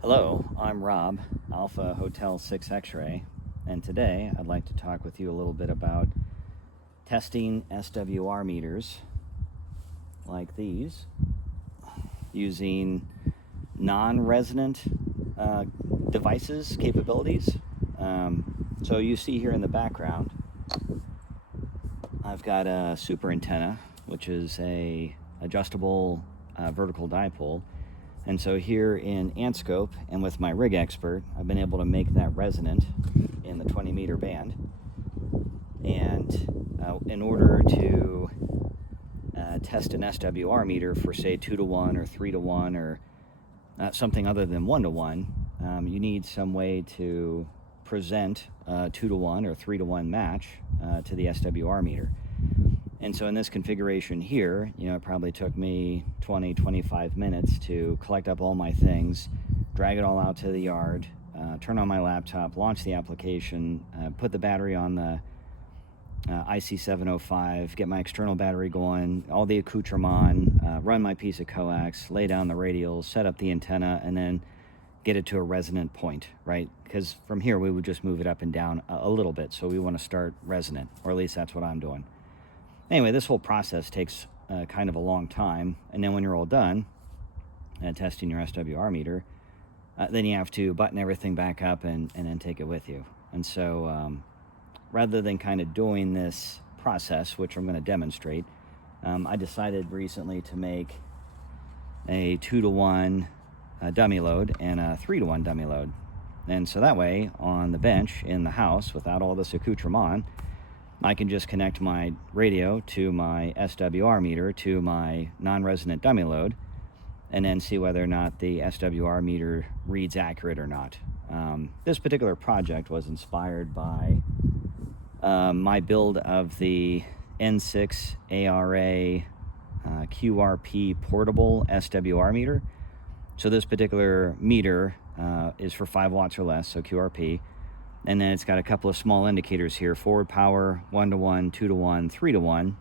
Hello, I'm Rob, Alpha Hotel 6 X-Ray, and today I'd like to talk with you a little bit about testing SWR meters like these using non-resonant devices, capabilities. So you see here in the background, I've got a super antenna, which is a adjustable vertical dipole. And so here in Antscope and with my rig expert, I've been able to make that resonant in the 20 meter band. And in order to test an SWR meter for say 2-to-1 or 3-to-1 or something other than 1-to-1, you need some way to present a 2-to-1 or 3-to-1 match to the SWR meter. And so in this configuration here, it probably took me 20-25 minutes to collect up all my things, drag it all out to the yard, turn on my laptop, launch the application, put the battery on the IC705, get my external battery going, all the accoutrement, run my piece of coax, lay down the radials, set up the antenna, and then get it to a resonant point, right? Because from here we would just move it up and down a little bit, so we want to start resonant, or at least that's what I'm doing. Anyway, this whole process takes kind of a long time, and then when you're all done testing your SWR meter, then you have to button everything back up and then take it with you. And so rather than kind of doing this process, which I'm going to demonstrate, I decided recently to make a 2-to-1 dummy load and a 3-to-1 dummy load. And so that way, on the bench in the house, without all this accoutrement, I can just connect my radio to my SWR meter to my non-resonant dummy load and then see whether or not the SWR meter reads accurate or not. This particular project was inspired by my build of the N6 ARA QRP portable SWR meter. So this particular meter is for 5 watts or less, so QRP. And then it's got a couple of small indicators here: forward power, 1-to-1, 2-to-1,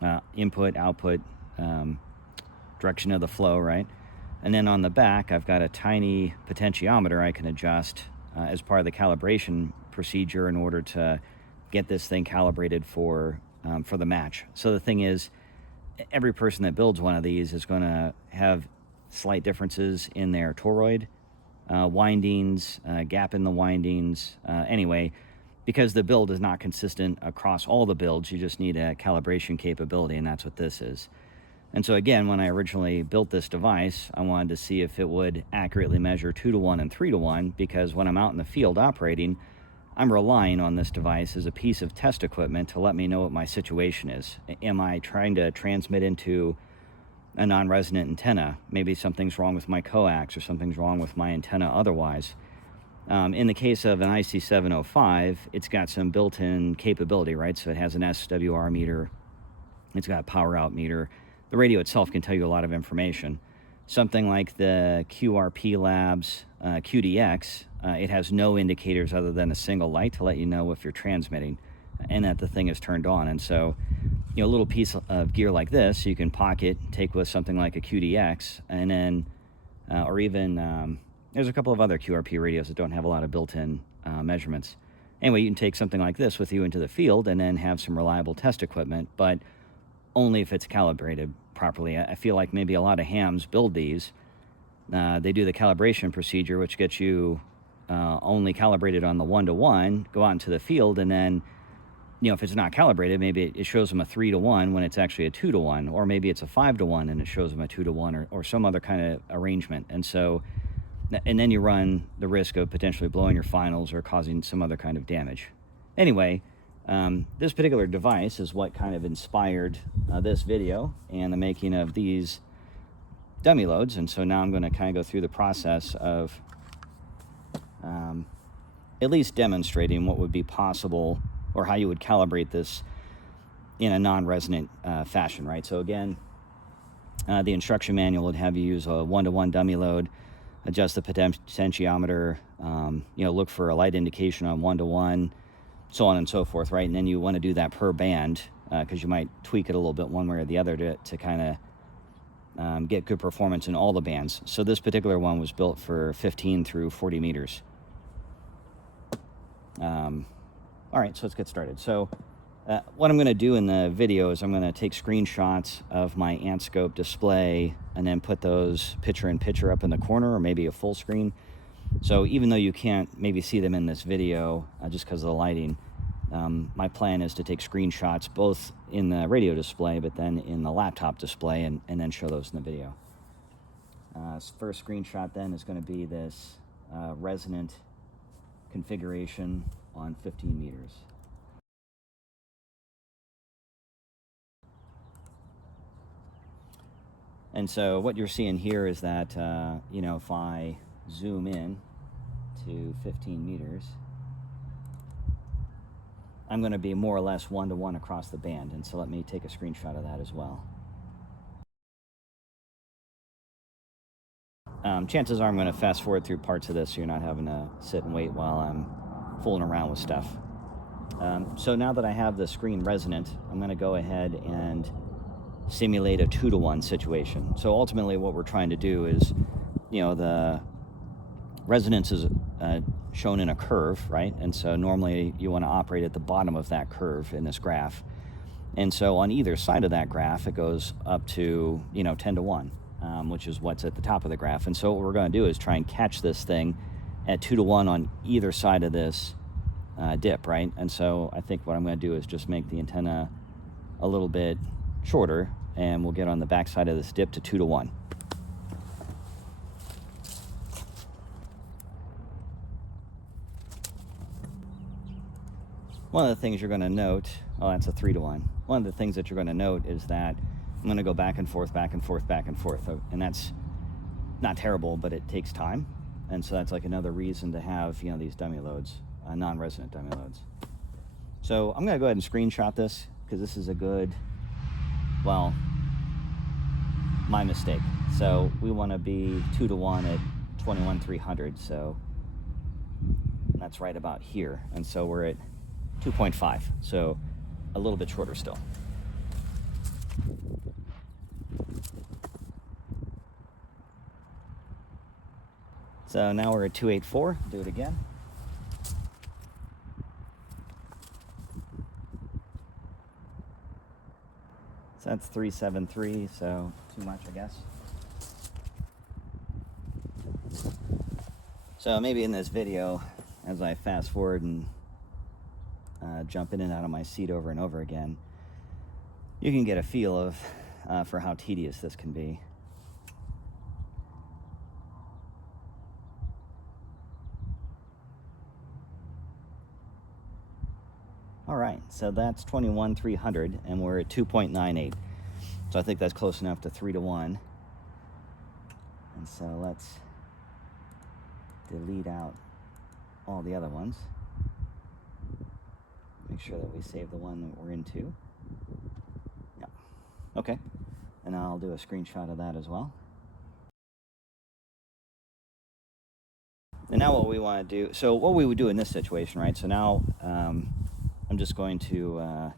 3-to-1, input, output, direction of the flow, right? And then on the back, I've got a tiny potentiometer I can adjust as part of the calibration procedure in order to get this thing calibrated for the match. So the thing is, every person that builds one of these is going to have slight differences in their toroid, windings, gap in the windings. Anyway, because the build is not consistent across all the builds, you just need a calibration capability, and that's what this is. And so again, when I originally built this device, I wanted to see if it would accurately measure 2-to-1 and 3-to-1, because when I'm out in the field operating, I'm relying on this device as a piece of test equipment to let me know what my situation is. Am I trying to transmit into a non-resonant antenna? Maybe something's wrong with my coax, or something's wrong with my antenna otherwise. In the case of an IC705, it's got some built-in capability, right? So it has an SWR meter, it's got a power out meter. The radio itself can tell you a lot of information. Something like the QRP Labs QDX, it has no indicators other than a single light to let you know if you're transmitting and that the thing is turned on. And so a little piece of gear like this you can pocket, take with something like a QDX, and then or even there's a couple of other QRP radios that don't have a lot of built-in measurements. Anyway, you can take something like this with you into the field and then have some reliable test equipment, but only if it's calibrated properly. I feel like maybe a lot of hams build these. They do the calibration procedure, which gets you only calibrated on the 1-to-1, go out into the field, and then if it's not calibrated, maybe it shows them a 3-to-1 when it's actually a 2-to-1, or maybe it's a 5-to-1 and it shows them a 2-to-1, or some other kind of arrangement. And then you run the risk of potentially blowing your finals or causing some other kind of damage. Anyway, this particular device is what kind of inspired this video and the making of these dummy loads. And so now I'm going to kind of go through the process of at least demonstrating what would be possible, or how you would calibrate this in a non-resonant fashion, right? So again, the instruction manual would have you use a 1-to-1 dummy load, adjust the potentiometer, look for a light indication on 1-to-1, so on and so forth, right? And then you want to do that per band, because you might tweak it a little bit one way or the other to kind of get good performance in all the bands. So this particular one was built for 15 through 40 meters. All right, so let's get started. So what I'm going to do in the video is I'm going to take screenshots of my AntScope display and then put those picture-in-picture up in the corner, or maybe a full screen. So even though you can't maybe see them in this video just because of the lighting, my plan is to take screenshots both in the radio display but then in the laptop display and then show those in the video. First screenshot then is going to be this resonant configuration on 15 meters. And so what you're seeing here is that, you know, if I zoom in to 15 meters, I'm going to be more or less one-to-one across the band. And so let me take a screenshot of that as well. Chances are I'm going to fast forward through parts of this so you're not having to sit and wait while I'm fooling around with stuff. So now that I have the screen resonant, I'm going to go ahead and simulate a 2-to-1 situation. So ultimately what we're trying to do is, you know, the resonance is shown in a curve, right? And so normally you want to operate at the bottom of that curve in this graph. And so on either side of that graph, it goes up to, you know, 10-to-1, which is what's at the top of the graph. And so what we're going to do is try and catch this thing at 2-to-1 on either side of this dip, right? And so I think what I'm going to do is just make the antenna a little bit shorter, and we'll get on the back side of this dip to 2-to-1. One of the things you're going to note, oh, that's a 3-to-1. One of the things that you're going to note is that I'm going to go back and forth, back and forth, back and forth. And that's not terrible, but it takes time. And so that's like another reason to have, you know, these dummy loads, non-resonant dummy loads. So I'm going to go ahead and screenshot this because this is a good, well, my mistake. So we want to be 2-to-1 at 21,300. So that's right about here. And so we're at 2.5. So a little bit shorter still. So now we're at 284. Do it again. So that's 373, so too much, I guess. So maybe in this video, as I fast forward and jump in and out of my seat over and over again, you can get a feel of for how tedious this can be. All right, so that's 21,300, and we're at 2.98. So I think that's close enough to 3-to-1. And so let's delete out all the other ones. Make sure that we save the one that we're into. Yeah. Okay. And I'll do a screenshot of that as well. And now what we want to do, so what we would do in this situation, right? So now I'm just going to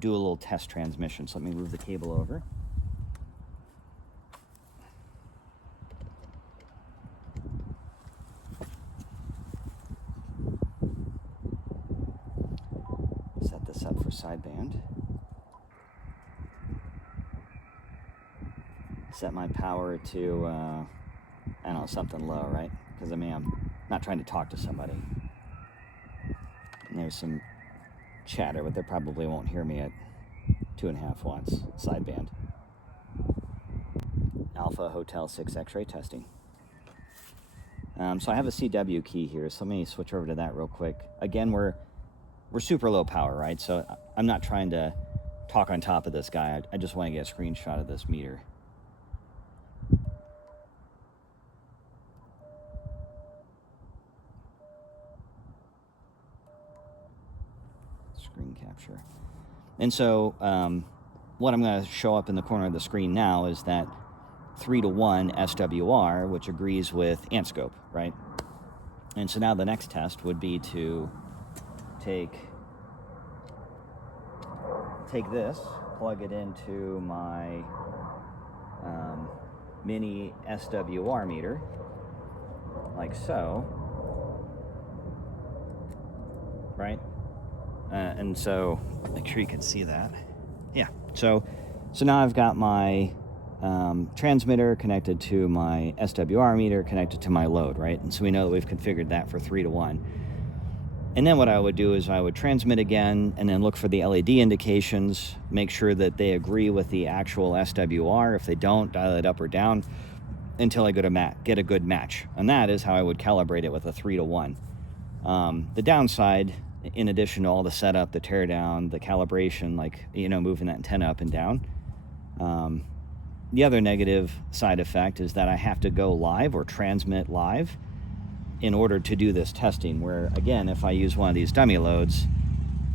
do a little test transmission. So let me move the cable over. Set this up for sideband. Set my power to, I don't know, something low, right? Because I mean, I'm not trying to talk to somebody. And there's some chatter, but they probably won't hear me at 2.5 watts sideband. Alpha Hotel 6 X-ray testing. So I have a CW key here, so let me switch over to that real quick. Again, we're super low power, right? So I'm not trying to talk on top of this guy. I just want to get a screenshot of this meter. Screen capture. And so what I'm going to show up in the corner of the screen now is that 3-to-1 SWR, which agrees with AntScope, right? And so now the next test would be to take this, plug it into my mini SWR meter, like so, right? And so, make sure you can see that. Yeah, so now I've got my transmitter connected to my SWR meter connected to my load, right? And so we know that we've configured that for 3 to 1. And then what I would do is I would transmit again and then look for the LED indications, make sure that they agree with the actual SWR. If they don't, dial it up or down until I get a good match. And that is how I would calibrate it with a 3 to 1. The downside, in addition to all the setup, the teardown, the calibration, like, moving that antenna up and down, the other negative side effect is that I have to go live or transmit live in order to do this testing, where, again, if I use one of these dummy loads,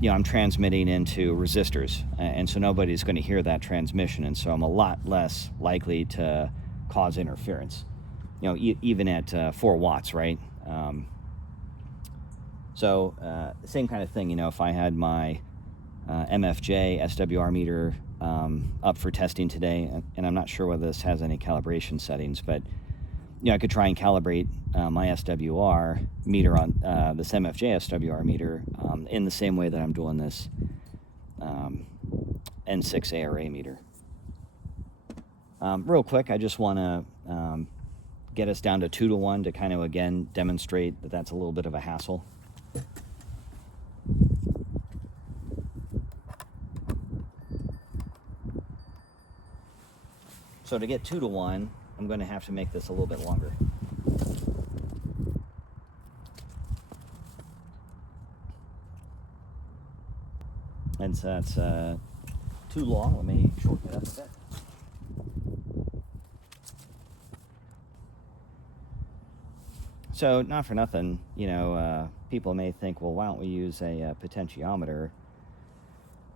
I'm transmitting into resistors, and so nobody's going to hear that transmission, and so I'm a lot less likely to cause interference, even at 4 watts, right? So same kind of thing, if I had my MFJ SWR meter up for testing today, and I'm not sure whether this has any calibration settings, but I could try and calibrate my SWR meter on this MFJ SWR meter in the same way that I'm doing this N6 ARA meter. Real quick, I just want to get us down to 2 to 1 to kind of, again, demonstrate that that's a little bit of a hassle. So to get 2 to 1, I'm going to have to make this a little bit longer. And so that's too long. Let me shorten it up a bit. So not for nothing, people may think, well, why don't we use a potentiometer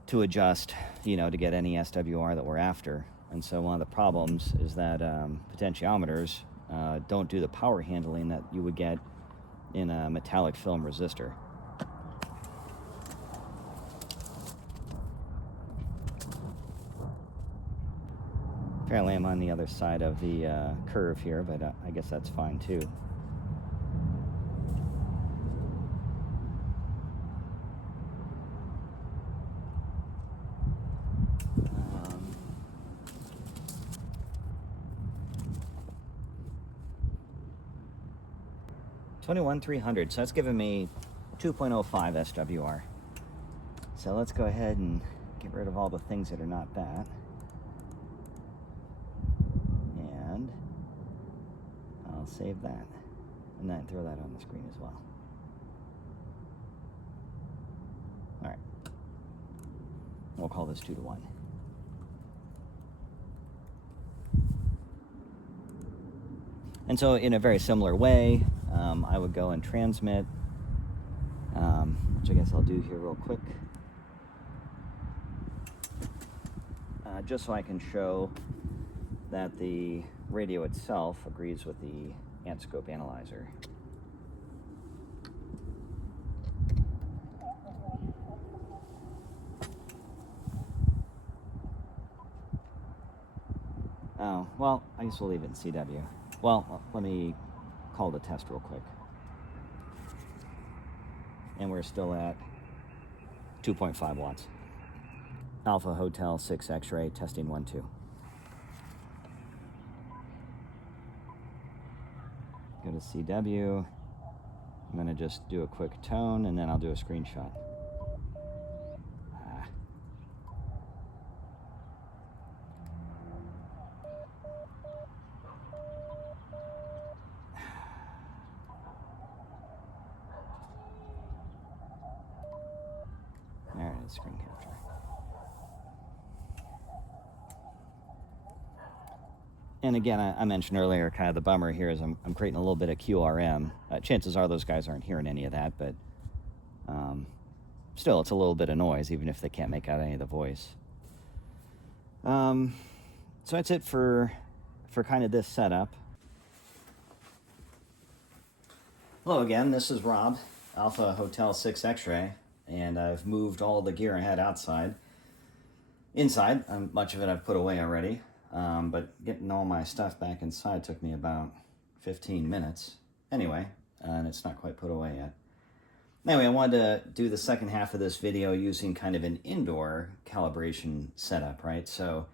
to adjust, to get any SWR that we're after. And so one of the problems is that potentiometers don't do the power handling that you would get in a metallic film resistor. Apparently I'm on the other side of the curve here, but I guess that's fine too. 21,300, so that's giving me 2.05 SWR. So let's go ahead and get rid of all the things that are not that. And I'll save that. And then throw that on the screen as well. All right. We'll call this 2 to 1. And so in a very similar way, I would go and transmit, which I guess I'll do here real quick, just so I can show that the radio itself agrees with the anti-scope analyzer. Oh, well, I guess we'll leave it in CW. Well, let me call the test real quick. And we're still at 2.5 watts. Alpha Hotel 6 X-ray, testing 1, 2. Go to CW. I'm going to just do a quick tone, and then I'll do a screenshot. There it is, screen capture. And again, I mentioned earlier, kind of the bummer here is I'm creating a little bit of QRM. Chances are those guys aren't hearing any of that, but still, it's a little bit of noise, even if they can't make out any of the voice. So that's it for kind of this setup. Hello again, this is Rob, Alpha Hotel 6 X-ray, and I've moved all the gear I had outside. Inside, much of it I've put away already. but getting all my stuff back inside took me about 15 minutes. Anyway, and it's not quite put away yet. Anyway, I wanted to do the second half of this video using kind of an indoor calibration setup, right? So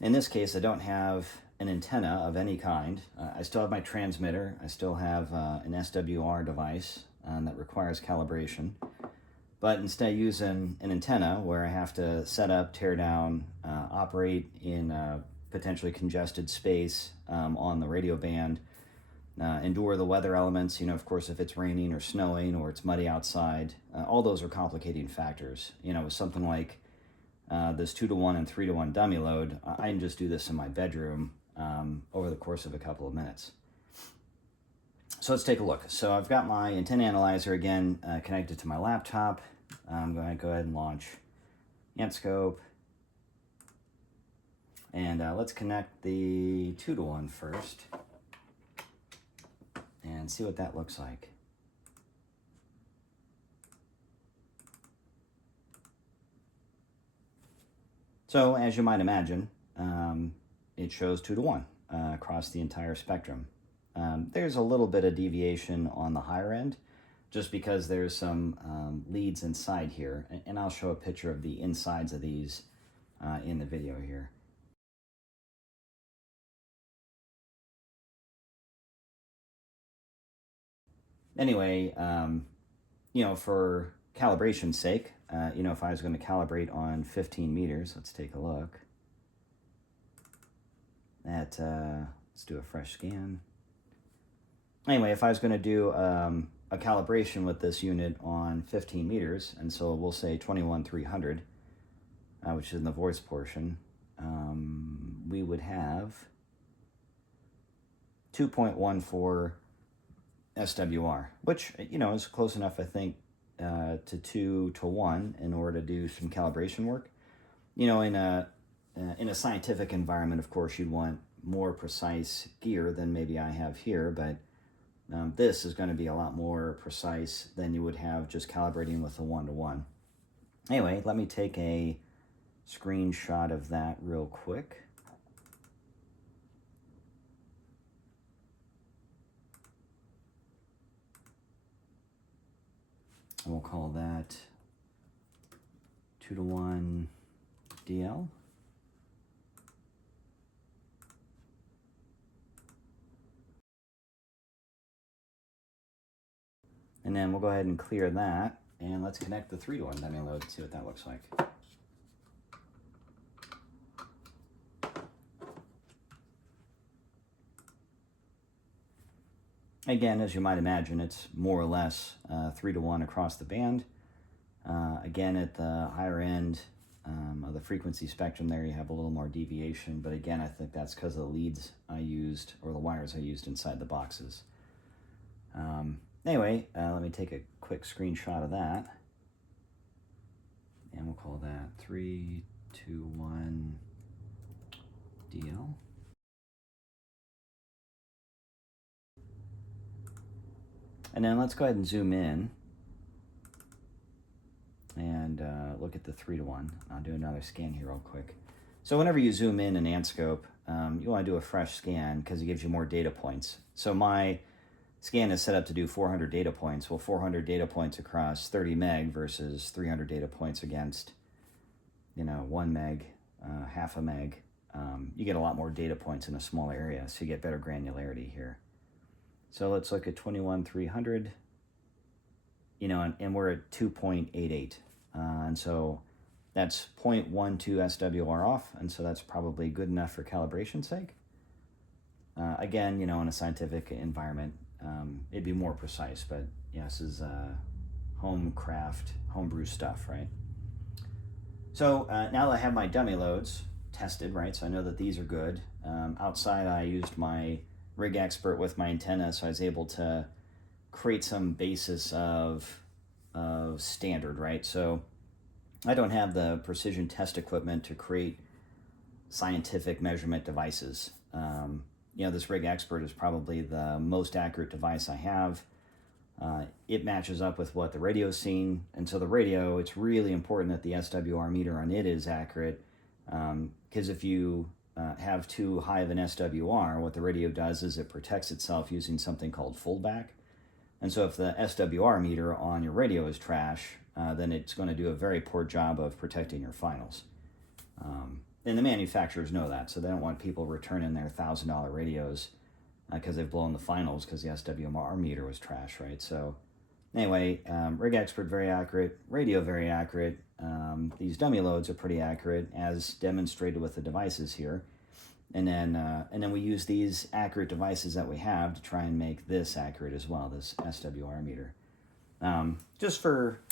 in this case, I don't have an antenna of any kind. I still have my transmitter. I still have an SWR device that requires calibration. But instead using an antenna where I have to set up, tear down, operate in a potentially congested space on the radio band, endure the weather elements, of course, if it's raining or snowing or it's muddy outside, all those are complicating factors. With something like this 2-to-1 and 3-to-1 dummy load, I can just do this in my bedroom over the course of a couple of minutes. So let's take a look. So I've got my antenna analyzer again connected to my laptop. I'm going to go ahead and launch Antscope. And let's connect the 2-to-1 first and see what that looks like. So as you might imagine, it shows 2-to-1 across the entire spectrum. There's a little bit of deviation on the higher end, just because there's some leads inside here, and I'll show a picture of the insides of these in the video here. Anyway, for calibration's sake, if I was going to calibrate on 15 meters, let's take a look at, let's do a fresh scan. Anyway, if I was going to do a calibration with this unit on 15 meters, and so we'll say 21,300, which is in the voice portion, we would have 2.14 SWR, which, is close enough, I think, to 2-to-1 in order to do some calibration work. In a scientific environment, of course, you'd want more precise gear than maybe I have here, but this is going to be a lot more precise than you would have just calibrating with a 1-to-1. Anyway, let me take a screenshot of that real quick. And we'll call that 2-to-1 DL. And then we'll go ahead and clear that, and let's connect the 3-to-1 dummy load and see what that looks like. Again, as you might imagine, it's more or less 3-to-1 across the band. Again, at the higher end of the frequency spectrum there, you have a little more deviation, but again, I think that's because of the leads I used, or the wires I used inside the boxes. Anyway, let me take a quick screenshot of that. And we'll call that 3-to-1 DL. And then let's go ahead and zoom in and look at the 3-to-1. I'll do another scan here real quick. So whenever you zoom in Antscope, you want to do a fresh scan because it gives you more data points. So my scan is set up to do 400 data points. Well, 400 data points across 30 meg versus 300 data points against, 1 meg, half a meg. You get a lot more data points in a smaller area, so you get better granularity here. So let's look at 21,300, and we're at 2.88. And so that's 0.12 SWR off, and so that's probably good enough for calibration's sake. Again, in a scientific environment, it'd be more precise, but this is homebrew stuff, right? So now that I have my dummy loads tested, right, so I know that these are good. Outside, I used my rig expert with my antenna, so I was able to create some basis of standard, right? So I don't have the precision test equipment to create scientific measurement devices. This rig expert is probably the most accurate device I have. It matches up with what the radio's seeing, and so the radio, it's really important that the SWR meter on it is accurate, because if you have too high of an SWR, what the radio does is it protects itself using something called foldback. And so if the SWR meter on your radio is trash, then it's going to do a very poor job of protecting your finals. And the manufacturers know that, so they don't want people returning their $1,000 radios because they've blown the finals because the SWR meter was trash, right? So anyway, Rig Expert, very accurate. Radio, very accurate. These dummy loads are pretty accurate, as demonstrated with the devices here. And then we use these accurate devices that we have to try and make this accurate as well, this SWR meter. Just for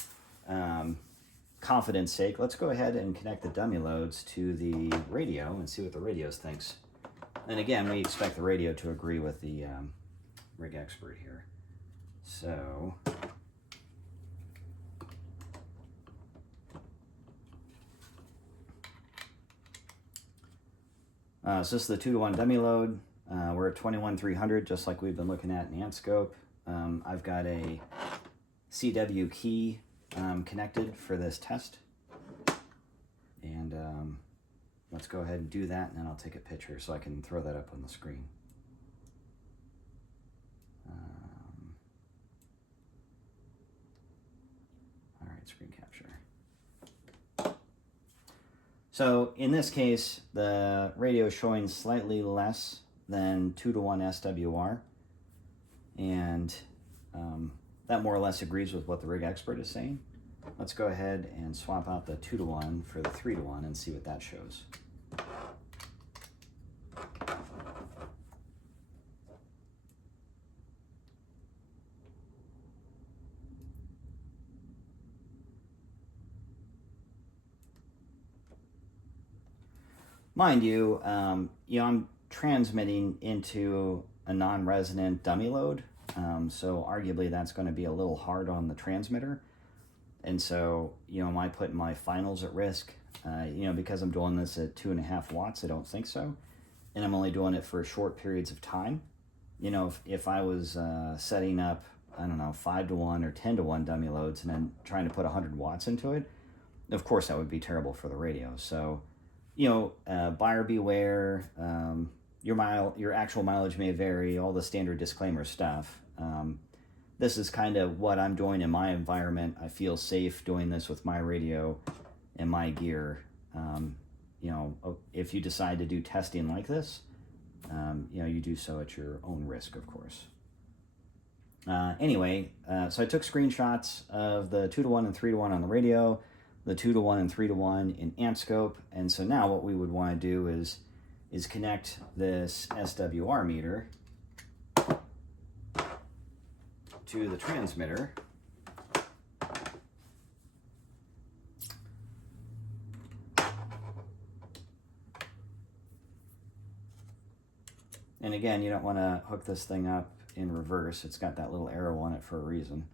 confidence sake, let's go ahead and connect the dummy loads to the radio and see what the radio thinks. And again, we expect the radio to agree with the Rig Expert here. So so this is the 2-to-1 dummy load. We're at 21,300, just like we've been looking at in AntScope. I've got a CW key connected for this test. And let's go ahead and do that, and then I'll take a picture so I can throw that up on the screen. All right, screen capture. So in this case, the radio is showing slightly less than 2-to-1 SWR, and that more or less agrees with what the Rig Expert is saying. Let's go ahead and swap out the 2-to-1 for the 3-to-1 and see what that shows. Mind you, I'm transmitting into a non-resonant dummy load, so arguably that's going to be a little hard on the transmitter. And so, am I putting my finals at risk? Because I'm doing this at 2.5 watts, I don't think so. And I'm only doing it for short periods of time. If I was setting up, 5-to-1 or 10-to-1 dummy loads and then trying to put 100 watts into it, of course that would be terrible for the radio. So, buyer beware, your actual mileage may vary, all the standard disclaimer stuff. This is kind of what I'm doing in my environment. I feel safe doing this with my radio and my gear. If you decide to do testing like this, you do so at your own risk, of course. Anyway, so I took screenshots of the 2-to-1 and 3-to-1 on the radio, the 2-to-1 and 3-to-1 in AntScope, and so now what we would want to do is connect this SWR meter to the transmitter. And again, you don't want to hook this thing up in reverse. It's got that little arrow on it for a reason.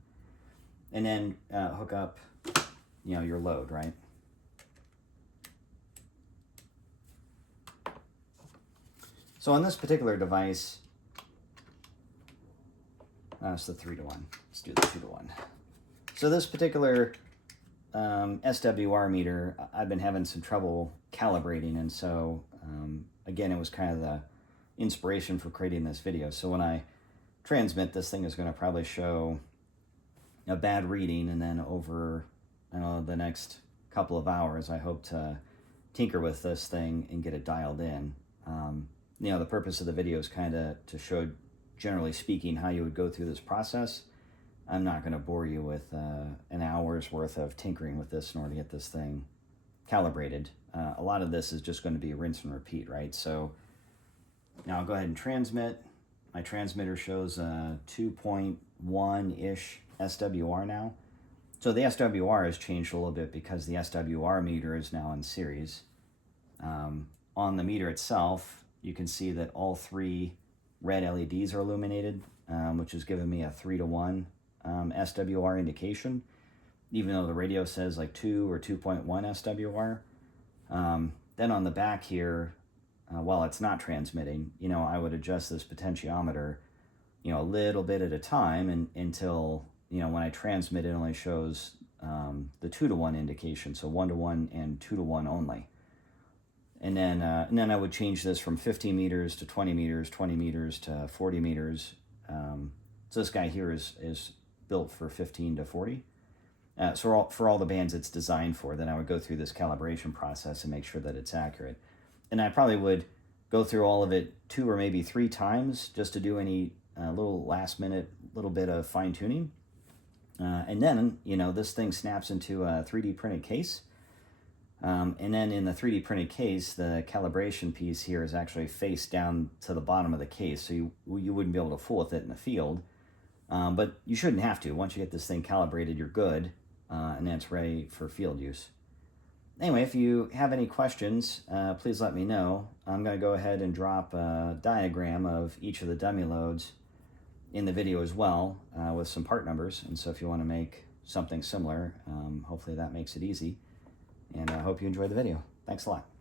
And then hook up, your load, right? So on this particular device, it's the 3-to-1. Let's do the 2-to-1. So this particular SWR meter, I've been having some trouble calibrating, and so again, it was kind of the inspiration for creating this video. So when I transmit, this thing is going to probably show a bad reading, and then over the next couple of hours, I hope to tinker with this thing and get it dialed in. The purpose of the video is kind of to show, generally speaking, how you would go through this process. I'm not going to bore you with an hour's worth of tinkering with this in order to get this thing calibrated. A lot of this is just going to be rinse and repeat, right? So now I'll go ahead and transmit. My transmitter shows 2.1-ish SWR now. So the SWR has changed a little bit because the SWR meter is now in series. On the meter itself, you can see that all 3 red LEDs are illuminated, which is giving me a 3-to-1 SWR indication, even though the radio says like 2 or 2.1 SWR. Then on the back here, while it's not transmitting, I would adjust this potentiometer, a little bit at a time until, when I transmit, it only shows the 2-to-1 indication, so 1-to-1 and 2-to-1 only. And then I would change this from 15 meters to 20 meters, 20 meters to 40 meters. So this guy here is built for 15 to 40. So for all the bands it's designed for, then I would go through this calibration process and make sure that it's accurate. And I probably would go through all of it 2 or maybe 3 times just to do any little last minute little bit of fine tuning. And then, this thing snaps into a 3D printed case. And then in the 3D printed case, the calibration piece here is actually face down to the bottom of the case, so you wouldn't be able to fool with it in the field. But you shouldn't have to. Once you get this thing calibrated, you're good, and then it's ready for field use. Anyway, if you have any questions, please let me know. I'm going to go ahead and drop a diagram of each of the dummy loads in the video as well, with some part numbers. And so if you want to make something similar, hopefully that makes it easy. And I hope you enjoy the video. Thanks a lot.